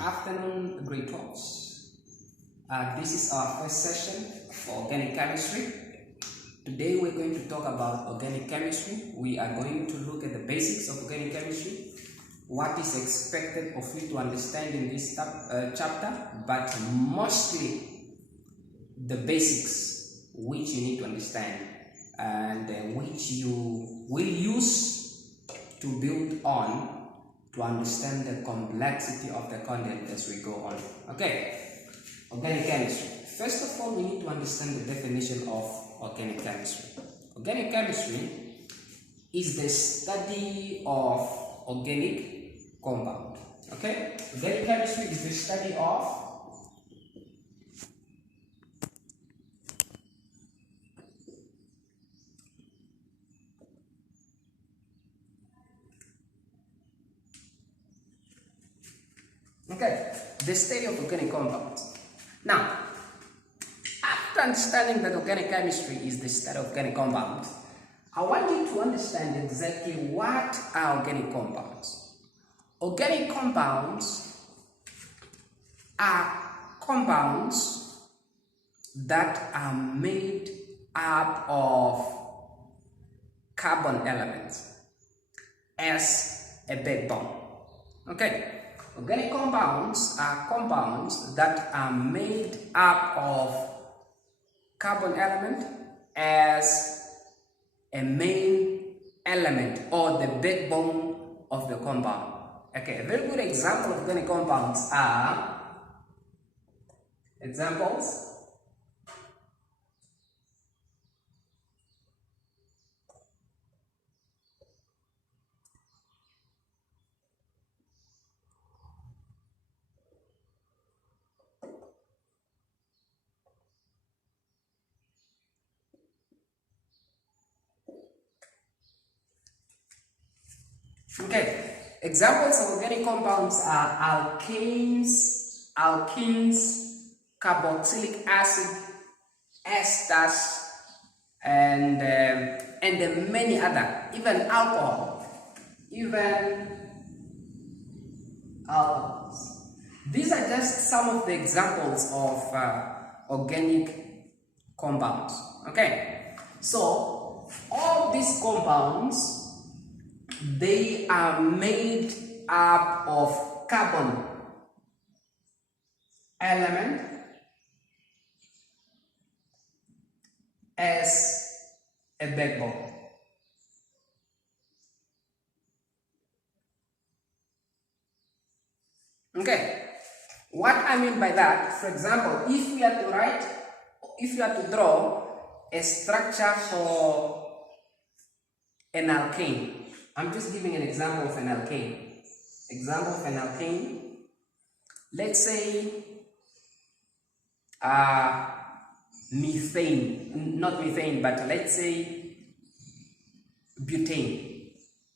Afternoon, grade 12s. This is our first session for organic chemistry. Today we're going to talk about organic chemistry. We are going to look at the basics of organic chemistry, what is expected of you to understand in this chapter, but mostly the basics which you need to understand and which you will use to build on to understand the complexity of the content as we go on. Okay, organic chemistry. First of all, we need to understand the definition of organic chemistry. Organic chemistry is the study of organic compound. Okay, organic chemistry is the study of the study of organic compounds. Now, after understanding that organic chemistry is the study of organic compounds, I want you to understand exactly what are organic compounds. Organic compounds are compounds that are made up of carbon elements as a backbone. Okay. Organic compounds are compounds that are made up of carbon element as a main element or the backbone of the compound. Okay, a very good example of organic compounds are examples. Okay, examples of organic compounds are alkanes, carboxylic acid, esters, and many other, even alcohol, alcohols. These are just some of the examples of organic compounds. Okay, so all these compounds, they are made up of carbon element as a backbone. Okay, what I mean by that, for example, if we are to draw a structure for an alkane, I'm just giving an example of an alkane. Let's say methane, not methane, but let's say butane.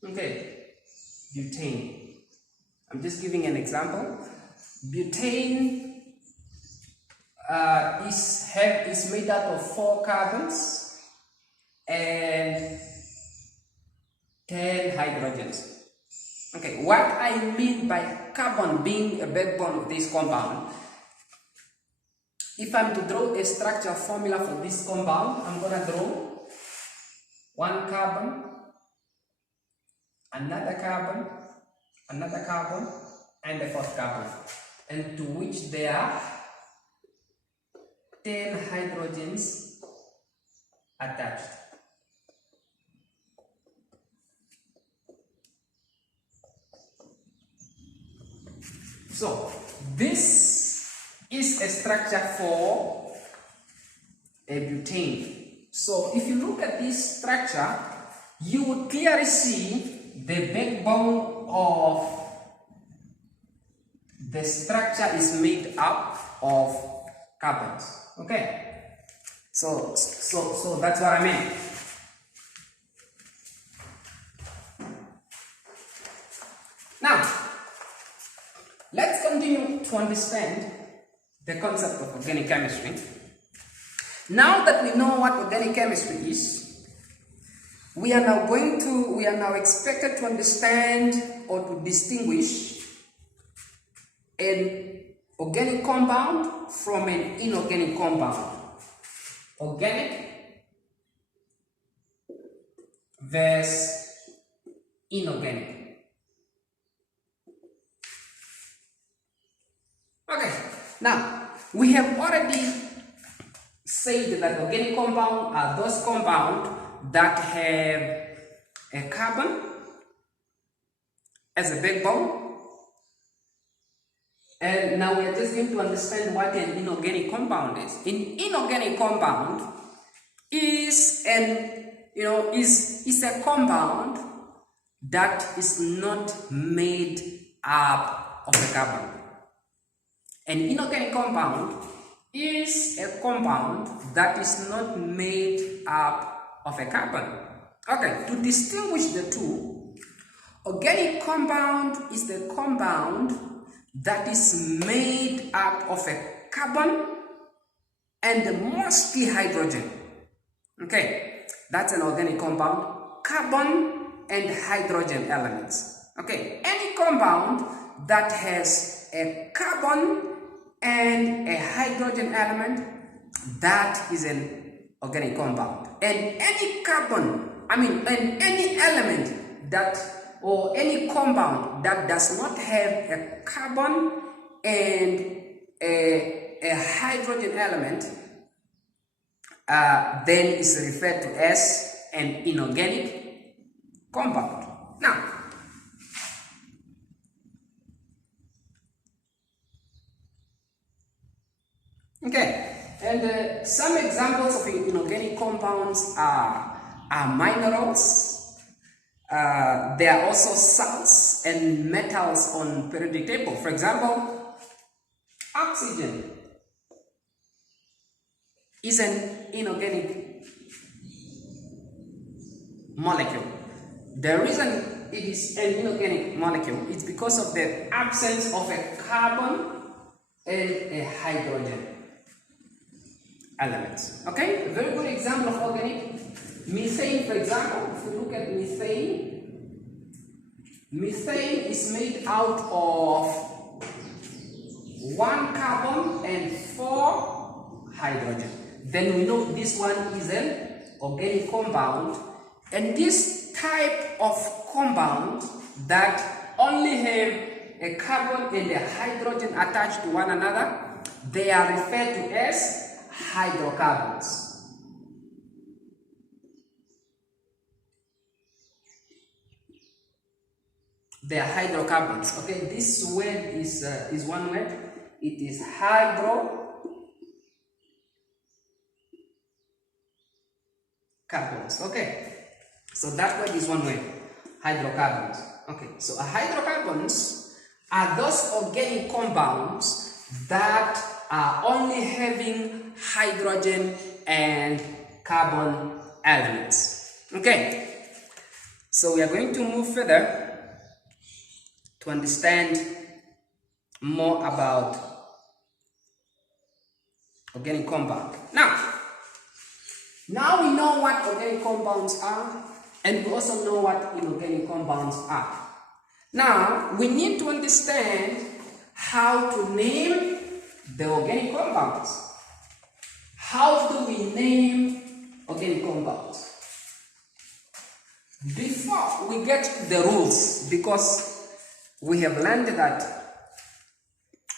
Okay, butane. I'm just giving an example. Butane is made up of 4 carbons and 10 hydrogens. Okay, what I mean by carbon being a backbone of this compound, if I'm to draw a structure formula for this compound, I'm going to draw 1 carbon, another carbon, and the 4th carbon, and to which there are 10 hydrogens attached. So this is a structure for a butane. So if you look at this structure, you would clearly see the backbone of the structure is made up of carbons. Okay, so that's what I mean. Now, let's continue to understand the concept of organic chemistry. Now that we know what organic chemistry is, we are now expected to understand or to distinguish an organic compound from an inorganic compound. Organic versus inorganic. Okay, now we have already said that organic compounds are those compounds that have a carbon as a backbone. And now we are just going to understand what an inorganic compound is. An inorganic compound is a compound that is not made up of a carbon. An inorganic compound is a compound that is not made up of a carbon. Okay, to distinguish the two, organic compound is the compound that is made up of a carbon and mostly hydrogen. Okay, that's an organic compound, carbon and hydrogen elements. Okay, any compound that has a carbon and a hydrogen element, that is an organic compound. And any any element that, or any compound that does not have a carbon and a hydrogen element, then is referred to as an inorganic compound. Now, okay, and some examples of inorganic compounds are minerals. There are also salts and metals on periodic table. For example, oxygen is an inorganic molecule. The reason it is an inorganic molecule is because of the absence of a carbon and a hydrogen elements. Okay, a very good example of organic. Methane, for example, if we look at methane, methane is made out of 1 carbon and 4 hydrogen. Then we know this one is an organic compound, and this type of compound that only have a carbon and a hydrogen attached to one another, they are referred to as hydrocarbons. They are hydrocarbons. Okay, this word is one word. It is hydrocarbons. Okay, so that word is one word, hydrocarbons. Okay, so hydrocarbons are those organic compounds that are only having hydrogen and carbon elements. Okay, so we are going to move further to understand more about organic compound. Now we know what organic compounds are, and we also know what inorganic compounds are. Now we need to understand how to name the organic compounds. How do we name organic compounds? Before we get to the rules, because we have learned that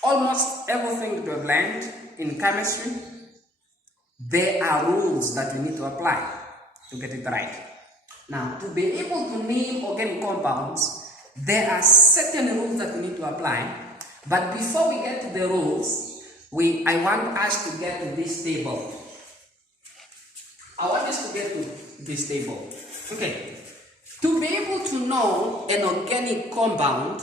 almost everything that we have learned in chemistry, there are rules that we need to apply to get it right. Now, to be able to name organic compounds, there are certain rules that we need to apply. But before we get to the rules, I want us to get to this table. I want us to get to this table. Okay. To be able to know an organic compound,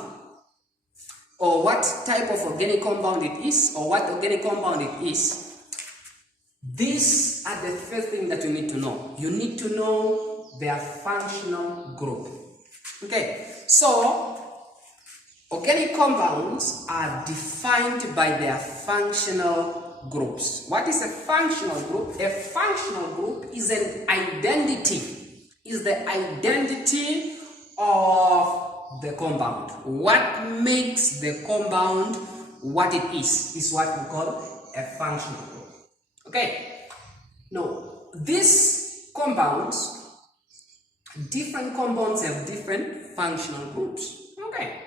or what type of organic compound it is, or what organic compound it is, these are the first thing that you need to know. You need to know their functional group. Okay, so organic compounds are defined by their functional groups. What is a functional group? A functional group is an identity, is the identity of the compound. What makes the compound what it is what we call a functional group. Okay, now these compounds, different compounds have different functional groups. Okay,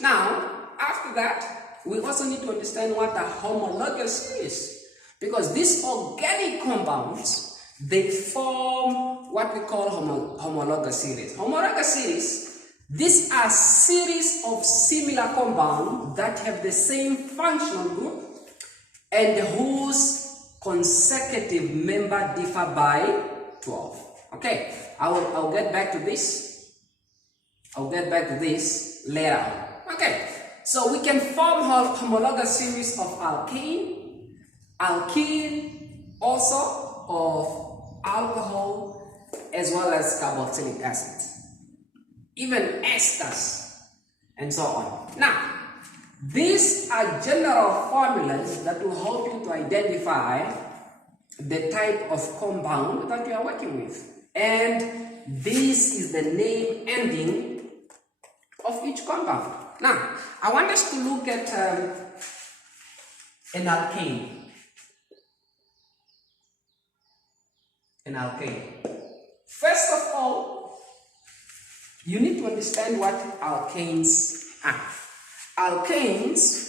now after that we also need to understand what a homologous is, because these organic compounds, they form what we call homologous series. Homologous series, these are series of similar compounds that have the same functional group and whose consecutive member differ by 12. Okay, I'll get back to this. I'll get back to this later on. Okay, so we can form homologous series of alkane, alkene, also of alcohol, as well as carboxylic acid, even esters, and so on. Now, these are general formulas that will help you to identify the type of compound that you are working with. And this is the name ending of each compound. Now, I want us to look at an alkane. An alkane. First of all, you need to understand what alkanes are. Alkanes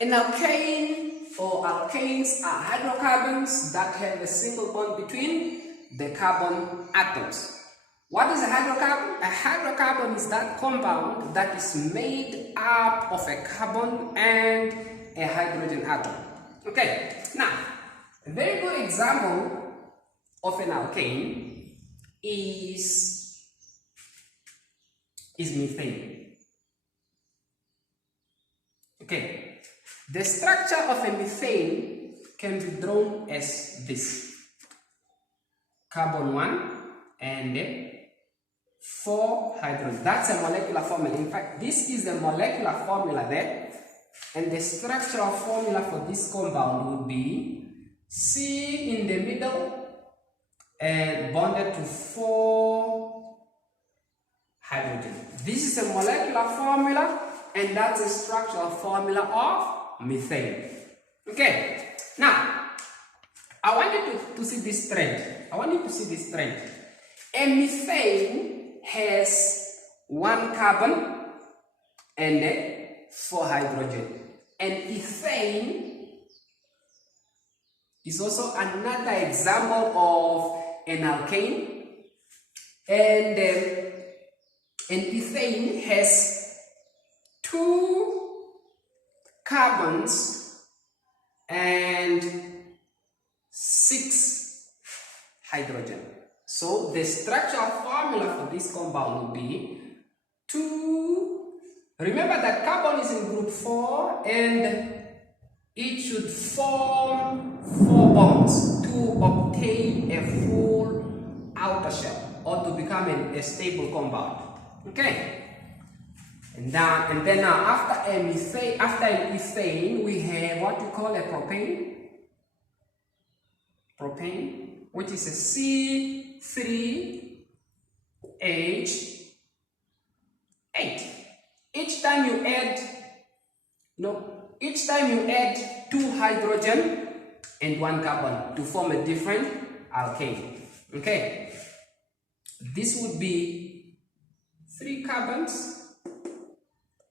an alkane or alkanes are hydrocarbons that have a single bond between the carbon atoms. What is a hydrocarbon? A hydrocarbon is that compound that is made up of a carbon and a hydrogen atom. Okay, now a very good example of an alkane is methane. Okay. The structure of a methane can be drawn as this: carbon 1 and 4 hydrogen. That's a molecular formula. In fact, this is the molecular formula there, and the structural formula for this compound would be C in the middle and bonded to 4 hydrogen. This is a molecular formula, and that's the structural formula of methane. Okay, now I want you to see this trend. A methane has 1 carbon and 4 hydrogen. And ethane is also another example of an alkane. And ethane has 2 carbons and 6 hydrogen. So the structural formula for this compound will be 2. Remember that carbon is in group 4 and it should form 4 bonds to obtain a full outer shell or to become a stable compound. Okay. And then now after an ethane, we have what we call a propane. Propane, which is a C3H8. Each time you add 2 hydrogen and 1 carbon to form a different alkane. Okay. This would be 3 carbons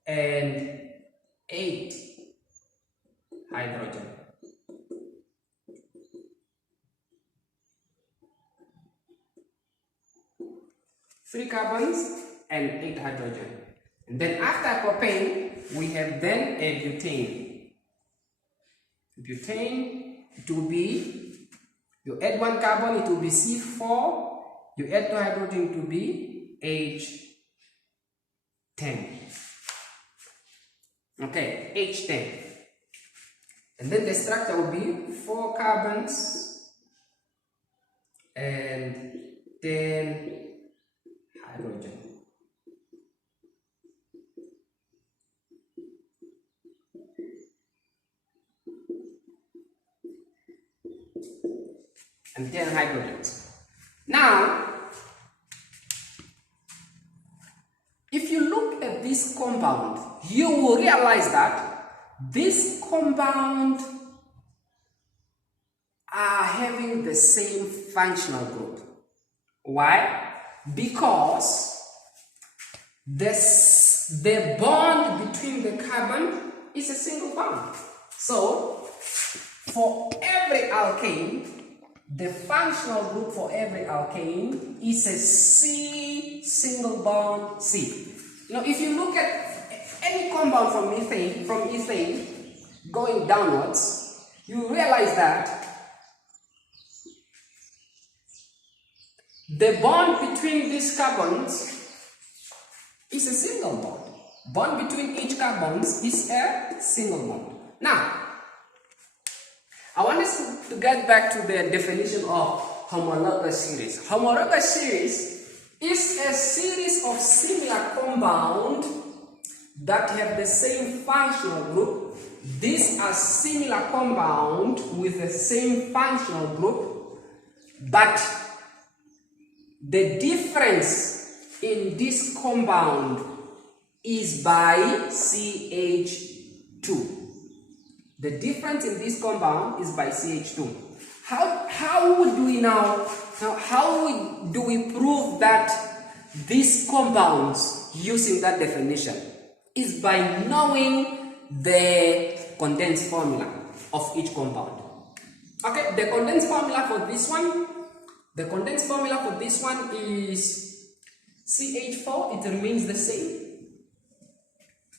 and 8 hydrogen. Three carbons and 8 hydrogen. And then after propane, we have then a butane. Butane, it will be, you add 1 carbon, it will be C4 You add 2 hydrogen to be H10. Okay, H10. And then the structure will be 4 carbons and 10 hydrogen. And 10 hydrogens. Now, if you look at this compound, you will realize that this compound are having the same functional group. Why? Because the bond between the carbon is a single bond. So, for every alkane, the functional group for every alkane is a C single bond C. Now, if you look at any compound from ethane going downwards, you realize that the bond between these carbons is a single bond. Bond between each carbons is a single bond. Now, I want us to get back to the definition of homologous series. Homologous series is a series of similar compounds that have the same functional group. These are similar compounds with the same functional group, but the difference in this compound is by CH2. The difference in this compound is by CH2. How do we prove that these compounds using that definition? Is by knowing the condensed formula of each compound. Okay, the condensed formula for this one, is CH4. It remains the same.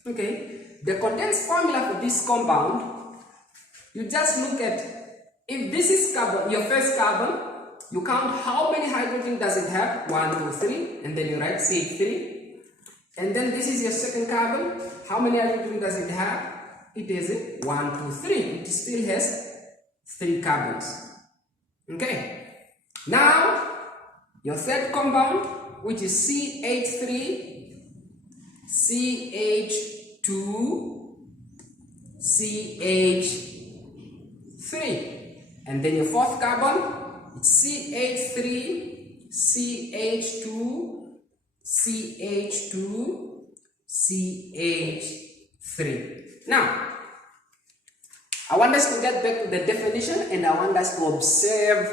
Okay, the condensed formula for this compound, you just look at, if this is carbon, your first carbon, you count how many hydrogen does it have, 1, 2, 3, and then you write CH3. And then this is your second carbon, how many hydrogen does it have? It is 1, 2, 3. It still has 3 carbons. Okay, now your third compound, which is CH3, CH2, CH3. And then your fourth carbon, it's CH3, CH2, CH2, CH3. Now, I want us to get back to the definition, and I want us to observe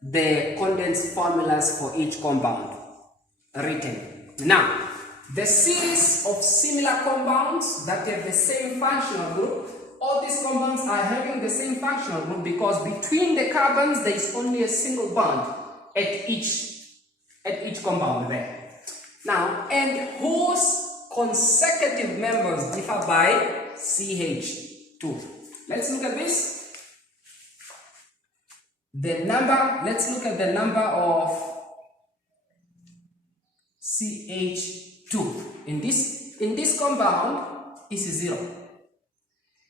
the condensed formulas for each compound written. Now, the series of similar compounds that have the same functional group, all these compounds are having the same functional group because between the carbons there is only a single bond at each compound there. Now, and whose consecutive members differ by CH2. Let's look at this. Let's look at the number of CH2. In this compound is 0.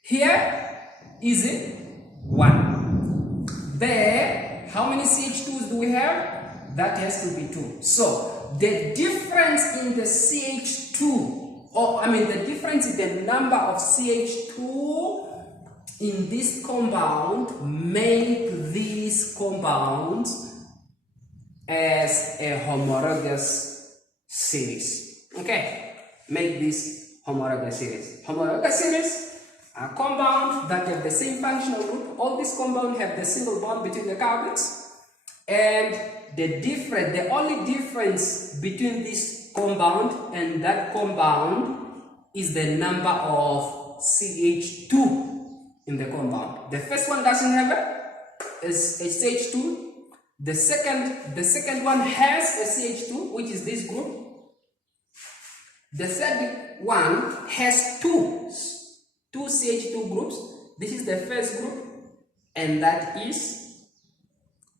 Here is 1. There, how many CH2s do we have? That has to be 2. So the difference in the CH2, the difference in the number of CH2 in this compound make these compounds as a homologous series. Okay, make this homologous series. Homologous series are compounds that have the same functional group. All these compounds have the single bond between the carbons, and the only difference between this compound and that compound is the number of CH2 in the compound. The first one doesn't have a CH2. The second one has a CH2, which is this group. The third one has two CH2 groups. This is the first group, and that is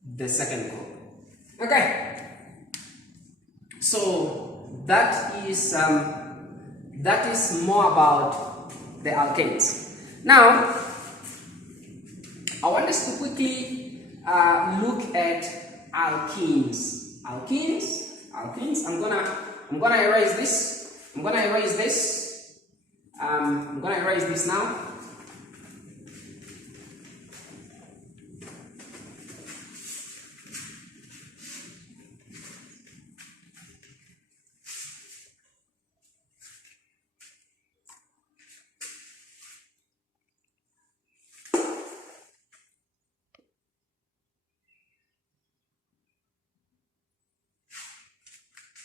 the second group. Okay. So that is more about the alkanes. Now, I want us to quickly look at alkenes. Alkenes. I'm gonna erase this. I'm gonna erase this now.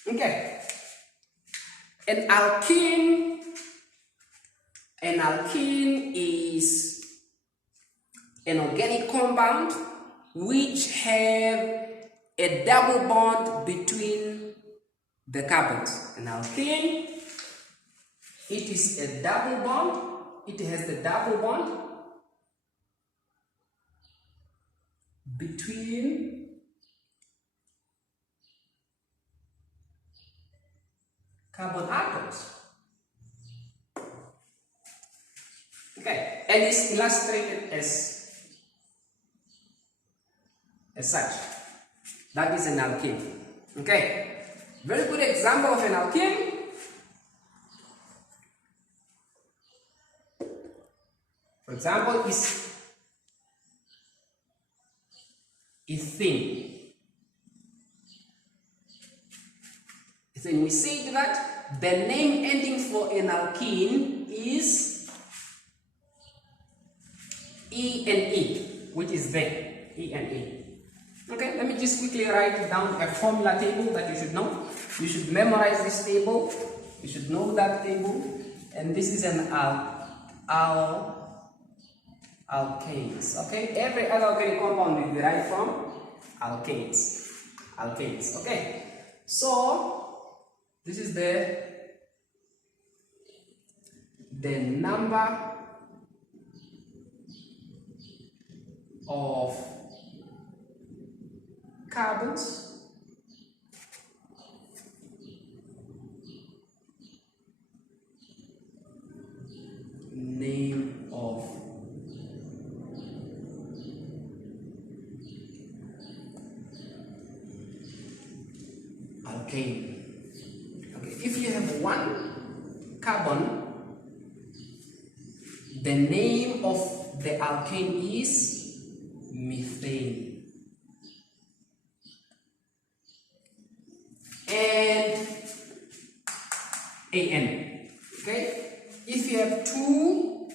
Okay. An alkene is an organic compound which have a double bond between the carbons. An alkene, it is a double bond. It has the double bond between carbon atoms. Okay, and it's illustrated as such. That is an alkene. Okay, very good example of an alkene. For example, is ethene. Then we said that the name ending for an alkene is E, which is there, E. Okay, let me just quickly write down a formula table that you should know. You should memorize this table. You should know that table. And this is an alkanes. Okay, every other organic compound will be derived from alkanes. Okay, so this is the number of carbons name of alkane. If you have one carbon, the name of the alkane is methane. And AN. Okay? If you have two,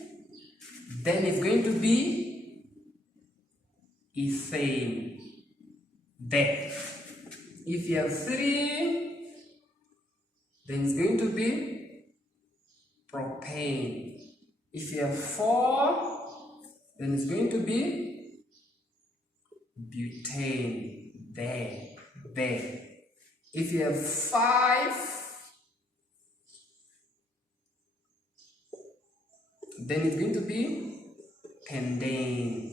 then it's going to be ethane. There. If you have three, then it's going to be propane. If you have four, then it's going to be butane. There. If you have five, then it's going to be pentane.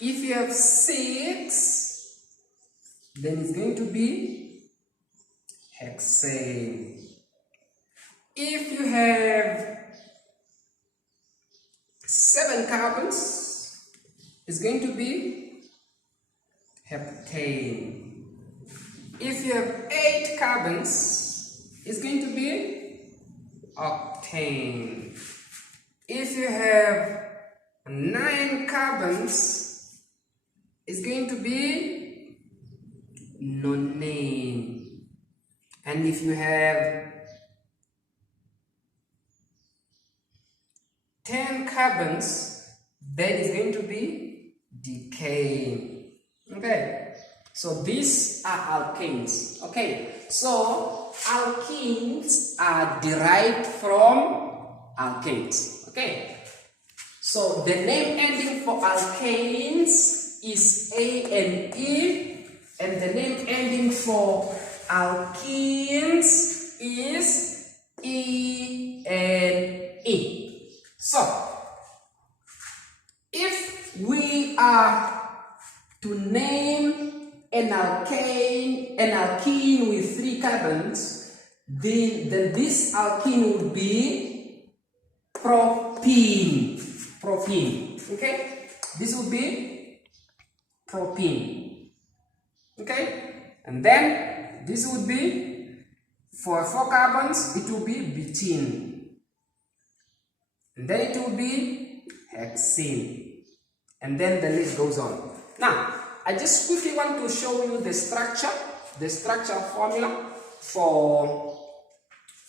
If you have six, then it's going to be hexane. If you have 7 carbons, it's going to be heptane. If you have 8 carbons, it's going to be octane. If you have 9 carbons, it's going to be nonane. And if you have 10 carbons, then it's going to be decane. Okay, so these are alkanes. Okay, so alkenes are derived from alkanes. Okay, so the name ending for alkanes is A-N-E, and the name ending for alkenes is E-N-E. So, if we are to name a an alkene with 3 carbons, then this alkene would be propene. Okay, this would be propene. Okay, and then this would be, for 4 carbons, it will be butene, and then it will be hexene, and then the list goes on. Now, I just quickly want to show you the structure formula for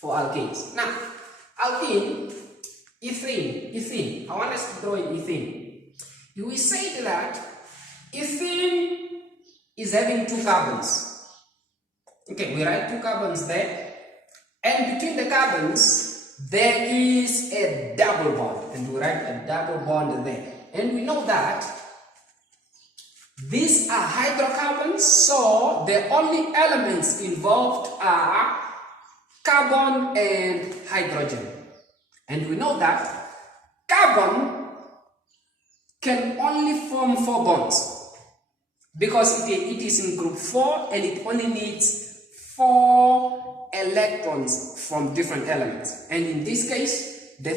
alkenes. Now, alkene, ethene. I want us to draw an ethene. We said that ethene is having 2 carbons. Okay, we write 2 carbons there, and between the carbons there is a double bond, and we write a double bond there. And we know that these are hydrocarbons, so the only elements involved are carbon and hydrogen. And we know that carbon can only form 4 bonds because it is in group 4 and it only needs 4 electrons from different elements. And in this case, the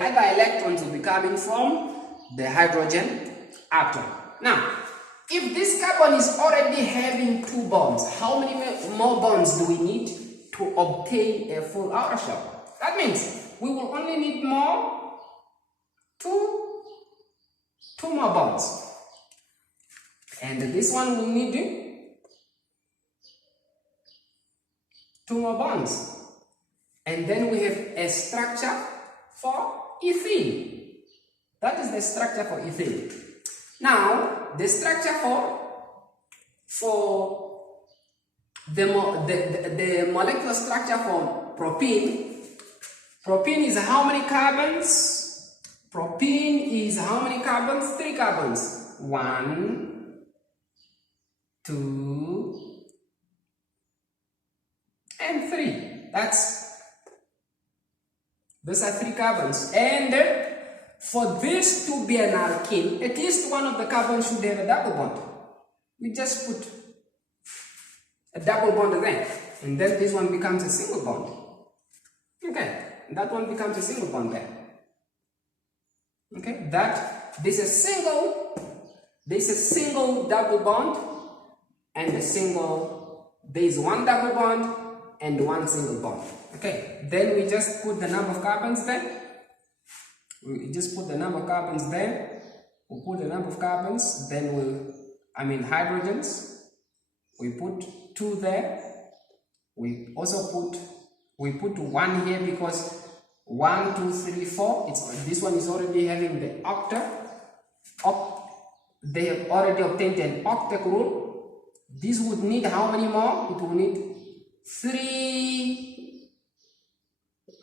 other electrons will be coming from the hydrogen atom. Now, if this carbon is already having 2 bonds, how many more bonds do we need to obtain a full outer shell? That means we will only need two more bonds. And this one will need 2 more bonds. And then we have a structure for ethene. That is the structure for ethene. Now, the structure for the molecular structure for propene. Propene is how many carbons? Propene is how many carbons? 3 carbons. 1, 2, and 3. Those are 3 carbons. And for this to be an alkene, at least one of the carbons should have a double bond. We just put a double bond there, and then this one becomes a single bond. Okay, that one becomes a single bond there. Okay, there's a single double bond, and there's 1 double bond and 1 single bond. Okay, then we just put the number of carbons there. We just put the number of carbons there. We put the number of carbons, then hydrogens. We put 2 there. We also put 1 here because 1, 2, 3, 4. This one is already having the octet. They have already obtained an octet rule. This would need how many more? It will need 3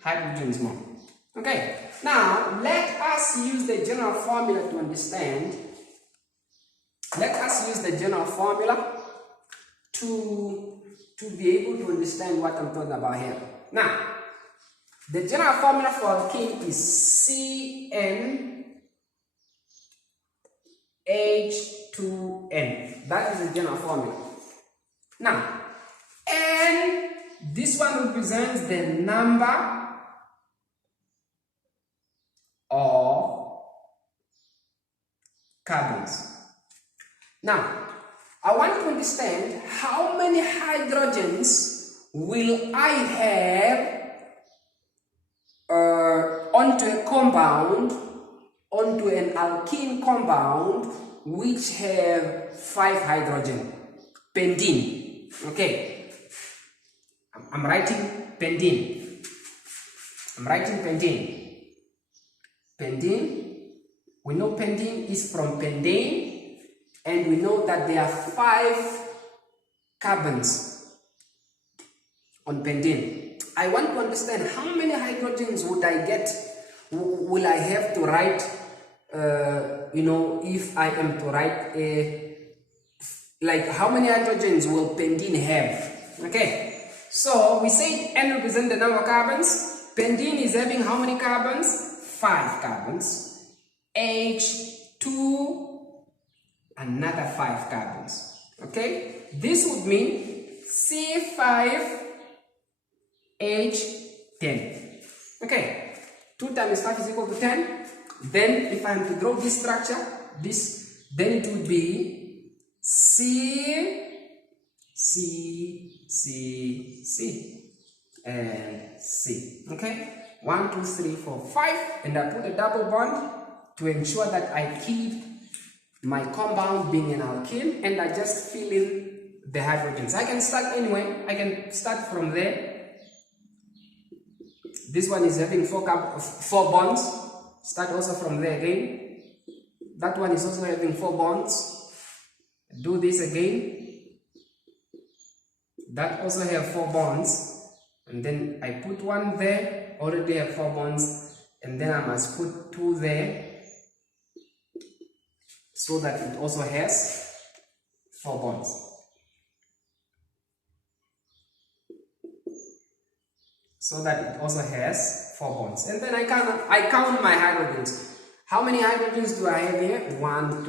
hydrogens more. Okay. Now, let us use the general formula to understand. Let us use the general formula to be able to understand what I'm talking about here. Now, the general formula for alkene is CnH2n. That is the general formula. Now, N, this one represents the number of carbons. Now, I want to understand how many hydrogens will I have onto an alkene compound which have 5 hydrogen. Pentene. Okay. I'm writing pentene. Pentene, we know pentene is from pentane, and we know that there are 5 carbons on pentane. I want to understand how many hydrogens will I have to write, if I am to write how many hydrogens will pentene have? Okay, so we say N represents the number of carbons. Pentene is having how many carbons? 5 carbons. H2 another 5 carbons. Okay, this would mean C5H10. Okay, 2 times 5 is equal to 10. Then if I am to draw this structure, then it would be C, and C. Okay, 1, 2, 3, 4, 5, and I put a double bond to ensure that I keep my compound being an alkene, and I just fill in the hydrogens. I can start anyway. I can start from there. This one is having 4 bonds. Start also from there again. That one is also having 4 bonds. Do this again. That also have 4 bonds. And then I put one there, already have 4 bonds. And then I must put 2 there, so that it also has 4 bonds. So that it also has 4 bonds. And then I count my hydrogens. How many hydrogens do I have here? 1,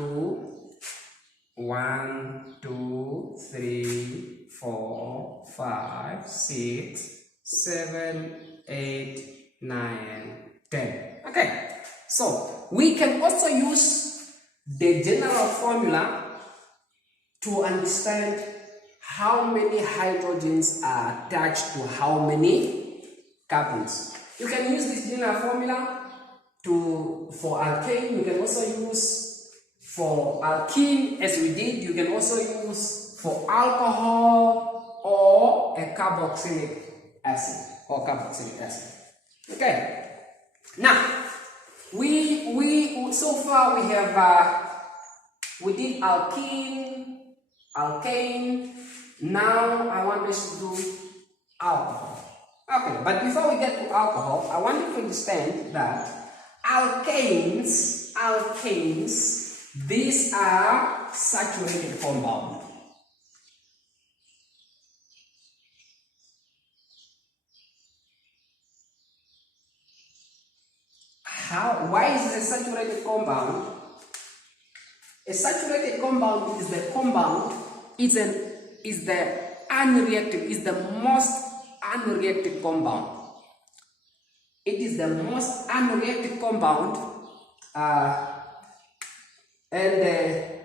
2, 3, 4, 5, 6, 7, 8, 9, 10. Okay, so we can also use the general formula to understand how many hydrogens are attached to how many carbons. You can use this general formula for alkane. You can also use for alkene, as we did. You can also use for alcohol or a carboxylic acid Okay. Now so far we have we did alkane. Now I want us to do alcohol. Okay, but before we get to alcohol, I want you to understand that alkanes, these are saturated compounds. Why is it a saturated compound? A saturated compound is the compound, is the most unreactive compound. It is the most unreactive compound, and there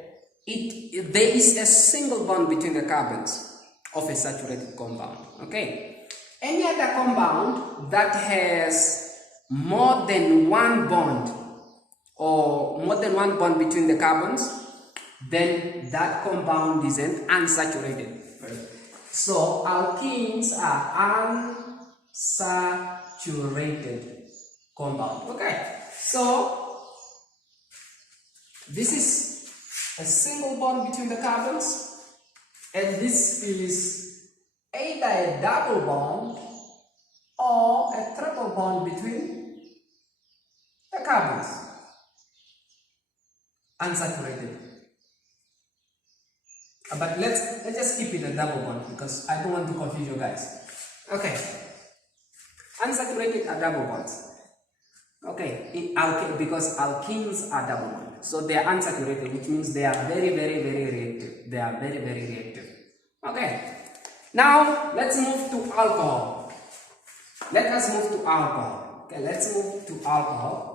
is a single bond between the carbons of a saturated compound. Okay, any other compound that has more than one bond between the carbons, then that compound is an unsaturated. So alkenes are unsaturated compound. Okay, so this is a single bond between the carbons, and this is either a double bond or a triple bond between the carbons. Unsaturated. But let's just keep it a double bond because I don't want to confuse you guys. Okay. Unsaturated are double bonds. Okay, because alkenes are double bonds. So they are unsaturated, which means they are very, very, very reactive. They are very, very reactive. Okay. Now let's move to alcohol. Let us move to alcohol. Okay, let's move to alcohol.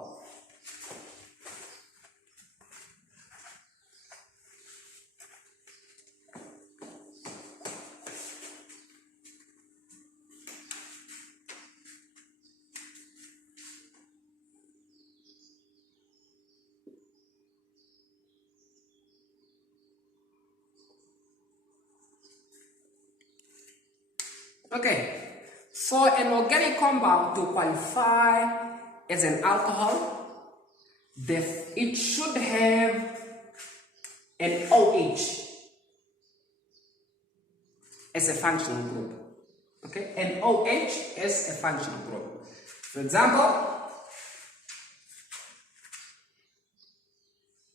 Okay, for an organic compound to qualify as an alcohol, it should have an OH as a functional group. Okay, an OH as a functional group. For example,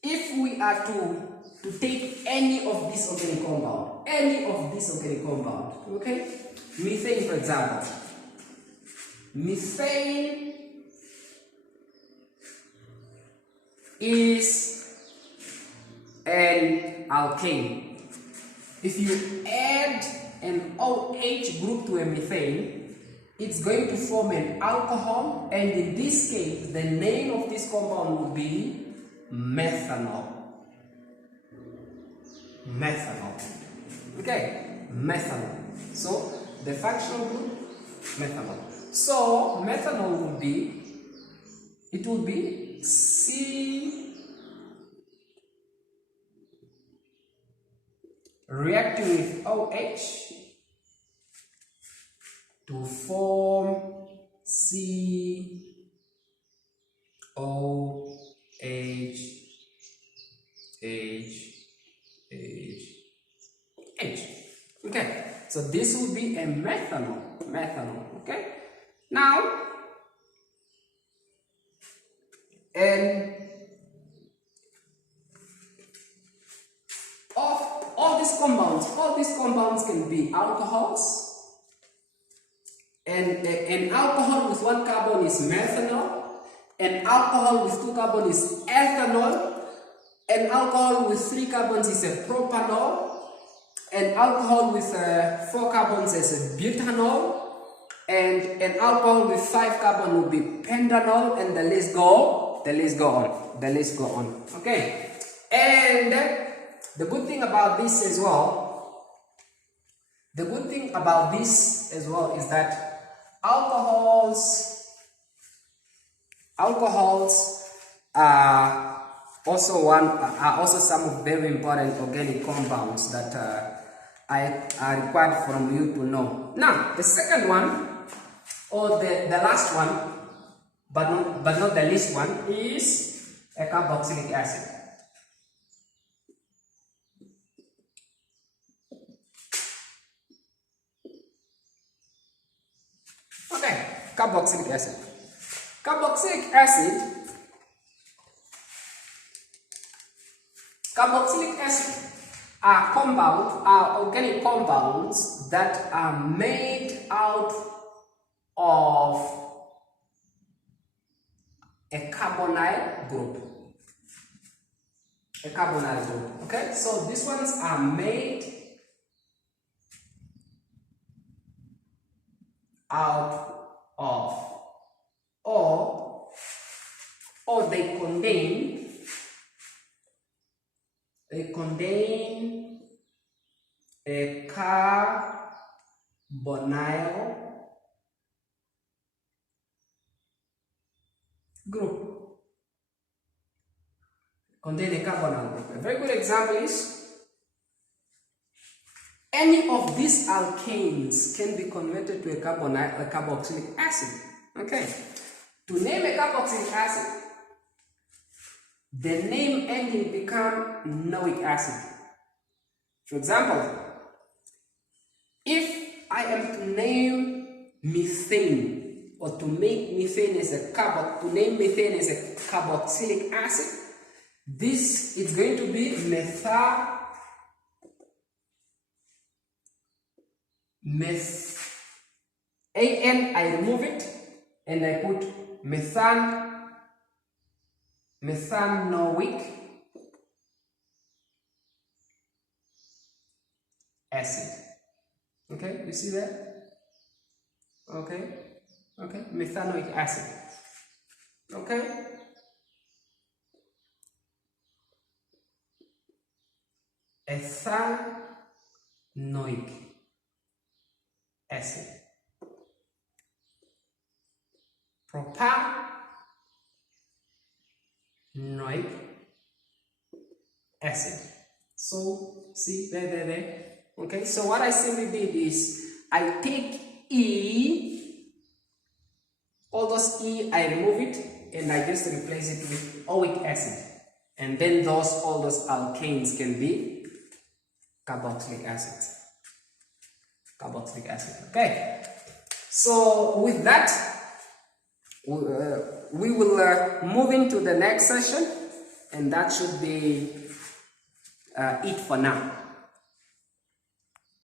if we are to take any of this organic compound, okay, methane, for example, methane is an alkane. If you add an OH group to a methane, it's going to form an alcohol, and in this case, the name of this compound will be methanol. Methanol. Okay, methanol. So the functional group, methanol. So methanol will be, it will be C reacting with OH to form H. Okay, so this will be a methanol. Okay, now, and all these compounds can be alcohols. And an alcohol with 1 carbon is methanol. An alcohol with 2 carbons is ethanol. An alcohol with 3 carbons is a propanol. An alcohol with 4 carbons is a butanol. And an alcohol with 5 carbons will be pentanol, and the list go on. Okay. And the good thing about this as well is that alcohols are also some of very important organic compounds that are required from you to know. Now, the second one, or the last one, but not the least one, is a carboxylic acid. Okay, carboxylic acid. Carboxylic acid are organic compounds that are made out of a carbonyl group. Okay, so these ones are made out of, or they contain a carbonyl group. A very good example is any of these alkanes can be converted to a carboxylic acid. Okay. To name a carboxylic acid, the name ending become noic acid. For example, if I am to name methane, or to make methane as a carboxylic acid, this is going to be AN, I remove it and I put methanoic acid. Okay, you see that? Okay, methanoic acid. Okay, ethanoic acid. Propanoic acid. So see there. Okay, so what I simply did is I take E, all those E, I remove it and I just replace it with oic acid, and then all those alkanes can be carboxylic acid. Okay, so with that we will move into the next session, and that should be it for now.